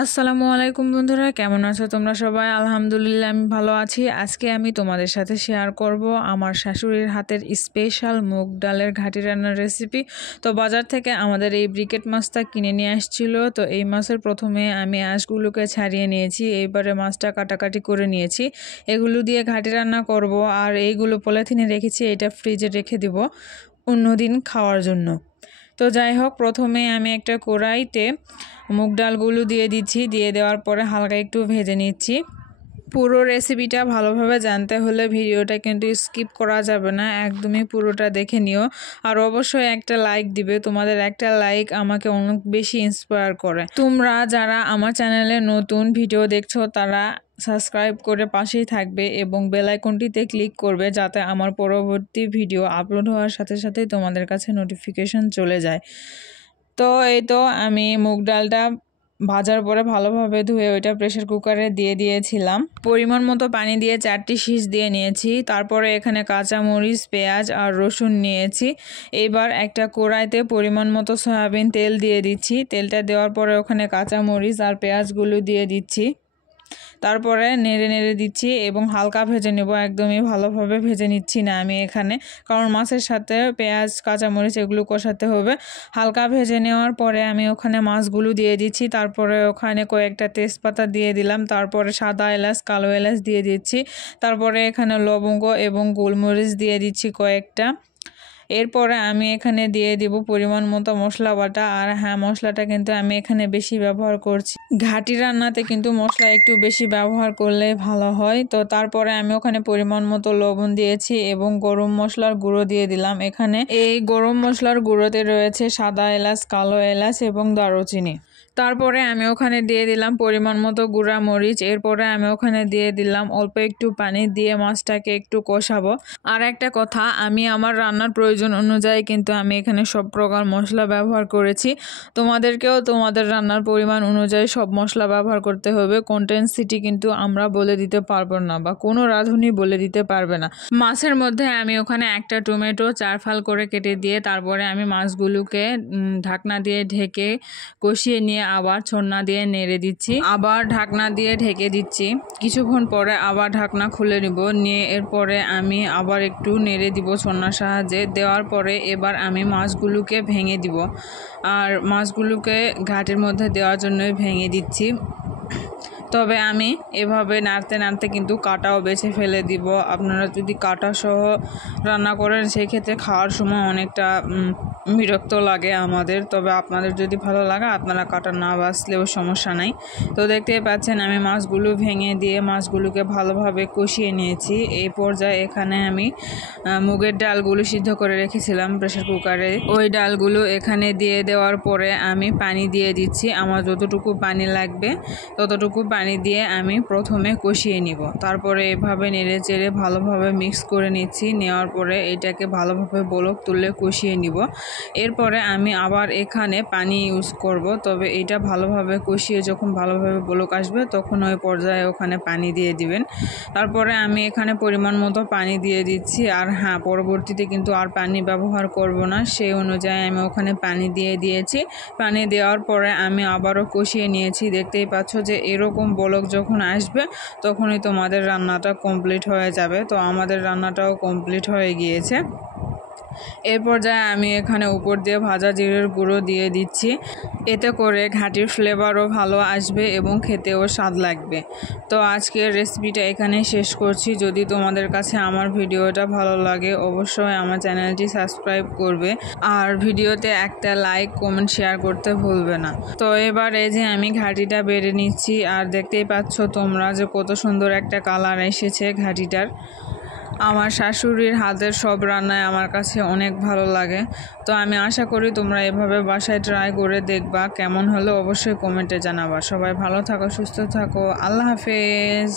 আসসালামু আলাইকুম বন্ধুরা, কেমন আছো তোমরা সবাই? আলহামদুলিল্লাহ আমি ভালো আছি। আজকে আমি তোমাদের সাথে শেয়ার করব আমার শাশুড়ির হাতের স্পেশাল মুগ ডালের ঘাটি রান্নার রেসিপি। তো বাজার থেকে আমাদের এই ব্রিকেট মাছটা কিনে নিয়ে আসছিল। তো এই মাছের প্রথমে আমি আঁশগুলোকে ছাড়িয়ে নিয়েছি, এইবারে মাছটা কাটাকাটি করে নিয়েছি। এগুলো দিয়ে ঘাটি রান্না করব, আর এইগুলো পলিথিনে রেখেছি, এটা ফ্রিজে রেখে দিব অন্যদিন খাওয়ার জন্য। তো যাই হোক, প্রথমে আমি একটা কড়াইতে মুগ ডালগুলো দিয়ে দিচ্ছি, দিয়ে দেওয়ার পরে হালকা একটু ভেজে নিচ্ছি। পুরো রেসিপিটা ভালোভাবে জানতে হলে ভিডিওটা কিন্তু স্কিপ করা যাবে না, একদমই পুরোটা দেখে নিও। আর অবশ্যই একটা লাইক দিবে, তোমাদের একটা লাইক আমাকে অনেক বেশি ইন্সপায়ার করে। তোমরা যারা আমার চ্যানেলে নতুন ভিডিও দেখছো তারা সাবস্ক্রাইব করে পাশেই থাকবে এবং বেল আইকনটিতে ক্লিক করবে, যাতে আমার পরবর্তী ভিডিও আপলোড হওয়ার সাথে সাথেই তোমাদের কাছে নোটিফিকেশন চলে যায়। তো এই তো আমি মুগ ডালটা ভাজার পরে ভালোভাবে ধুয়ে ওইটা প্রেসার কুকারে দিয়ে দিয়েছিলাম। পরিমাণ মতো পানি দিয়ে 4টি সিজ দিয়ে নিয়েছি। তারপরে এখানে কাঁচামরিচ, পেঁয়াজ আর রসুন নিয়েছি। এবার একটা কড়াইতে পরিমাণ মতো সয়াবিন তেল দিয়ে দিচ্ছি। তেলটা দেওয়ার পরে ওখানে কাঁচামরিচ আর পেঁয়াজগুলো দিয়ে দিচ্ছি। তারপরে নেড়ে নেড়ে দিচ্ছি এবং হালকা ভেজে নেব, একদমই ভালোভাবে ভেজে নিচ্ছি না আমি এখানে, কারণ মাছের সাথে পেঁয়াজ কাঁচামরিচ এগুলো কষাতে হবে। হালকা ভেজে নেওয়ার পরে আমি ওখানে মাছগুলো দিয়ে দিচ্ছি। তারপরে ওখানে কয়েকটা তেজপাতা দিয়ে দিলাম। তারপরে সাদা এলাচ, কালো এলাচ দিয়ে দিচ্ছি। তারপরে এখানে লবঙ্গ এবং গোলমরিচ দিয়ে দিচ্ছি কয়েকটা। এরপরে আমি এখানে দিয়ে দিব পরিমাণ মতো মশলা বাটা। আর হ্যাঁ, মশলাটা কিন্তু আমি এখানে বেশি ব্যবহার করছি, ঘাটি রান্নাতে কিন্তু মশলা একটু বেশি ব্যবহার করলে ভালো হয়। তো তারপরে আমি ওখানে পরিমাণ মতো লবণ দিয়েছি এবং গরম মশলার গুঁড়ো দিয়ে দিলাম। এখানে এই গরম মশলার গুঁড়োতে রয়েছে সাদা এলাচ, কালো এলাচ এবং দারুচিনি। তারপরে আমি ওখানে দিয়ে দিলাম পরিমাণ মতো গুঁড়া মরিচ। এরপরে আমি ওখানে দিয়ে দিলাম অল্প একটু পানি, দিয়ে মাছটাকে একটু কষাবো। আর একটা কথা, আমি আমার রান্নার প্রয়োজন অনুযায়ী কিন্তু আমি এখানে সব প্রকার মশলা ব্যবহার করেছি। তোমাদেরকেও তোমাদের রান্নার পরিমাণ অনুযায়ী সব মশলা ব্যবহার করতে হবে। কন্টেন্সিটি কিন্তু আমরা বলে দিতে পারবো না, বা কোনো রাঁধুনি বলে দিতে পারবে না। মাছের মধ্যে আমি ওখানে একটা টমেটো 4 ফাল করে কেটে দিয়ে তারপরে আমি মাছগুলোকে ঢাকনা দিয়ে ঢেকে কষিয়ে নিয়ে আবার ছন্না দিয়ে নেড়ে দিচ্ছি, আবার ঢাকনা দিয়ে ঢেকে দিচ্ছি। কিছুক্ষণ পরে আবার ঢাকনা খুলে নিব, নিয়ে এরপরে আমি আবার একটু নেড়ে দিব ছন্নার সাহায্যে। দেওয়ার পরে এবার আমি মাছগুলোকে ভেঙে দিব, আর মাছগুলোকে ঘাটের মধ্যে দেওয়ার জন্যই ভেঙে দিচ্ছি। তবে আমি এভাবে নাড়তে নাড়তে কিন্তু কাঁটাও বেছে ফেলে দিব। আপনারা যদি কাঁটা সহ রান্না করেন সেক্ষেত্রে খাওয়ার সময় অনেকটা বিরক্ত লাগে আমাদের। তবে আপনাদের যদি ভালো লাগে আপনারা কাঁটা না বাছলেও সমস্যা নাই। তো দেখতেই পাচ্ছেন আমি মাছগুলো ভেঙে দিয়ে মাছগুলোকে ভালোভাবে কষিয়ে নিয়েছি। এই পর্যায়ে এখানে আমি মুগের ডালগুলো সিদ্ধ করে রেখেছিলাম প্রেসার কুকারে, ওই ডালগুলো এখানে দিয়ে দেওয়ার পরে আমি পানি দিয়ে দিচ্ছি। আমার যতটুকু পানি লাগবে ততটুকু পানি দিয়ে আমি প্রথমে কষিয়ে নিব। তারপরে এভাবে নেড়ে চেড়ে ভালোভাবে মিক্স করে নিচ্ছি। নেওয়ার পরে এটাকে ভালোভাবে বলক তুলে কষিয়ে নিব। এরপরে আমি আবার এখানে পানি ইউজ করব। তবে এটা ভালোভাবে কষিয়ে যখন ভালোভাবে বলক আসবে তখন ওই পর্যায়ে ওখানে পানি দিয়ে দিবেন। তারপরে আমি এখানে পরিমাণ মতো পানি দিয়ে দিচ্ছি। আর হ্যাঁ, পরবর্তীতে কিন্তু আর পানি ব্যবহার করব না, সেই অনুযায়ী আমি ওখানে পানি দিয়ে দিয়েছি। পানি দেওয়ার পরে আমি আবারও কষিয়ে নিয়েছি। দেখতেই পাচ্ছ যে এরকম বলক যখন আসবে তখনই তোমাদের রান্নাটা কমপ্লিট হয়ে যাবে। তো আমাদের রান্নাটাও কমপ্লিট হয়ে গিয়েছে। এই পর্যায়ে আমি এখানে উপর দিয়ে ভাজা জিরের গুঁড়ো দিয়ে দিচ্ছি, এতে করে ঘাটির ফ্লেভারও ভালো আসবে এবং খেতেও স্বাদ লাগবে। তো আজকের রেসিপিটা এখানে শেষ করছি। যদি তোমাদের কাছে আমার ভিডিওটা ভালো লাগে অবশ্যই আমার চ্যানেলটি সাবস্ক্রাইব করবে, আর ভিডিওতে একটা লাইক, কমেন্ট, শেয়ার করতে ভুলবে না। তো এবার এই যে আমি ঘাটিটা বেড়ে নিচ্ছি, আর দেখতেই পাচ্ছ তোমরা যে কত সুন্দর একটা কালার এসেছে ঘাটিটার। আমার শাশুড়ির হাতের সব রান্নায় আমার কাছে অনেক ভালো লাগে। তো আমি আশা করি তোমরা এভাবে বাসায় ট্রাই করে দেখবা, কেমন হলো অবশ্যই কমেন্টে জানাবা। সবাই ভালো থাকো, সুস্থ থাকো, আল্লাহ হাফেজ।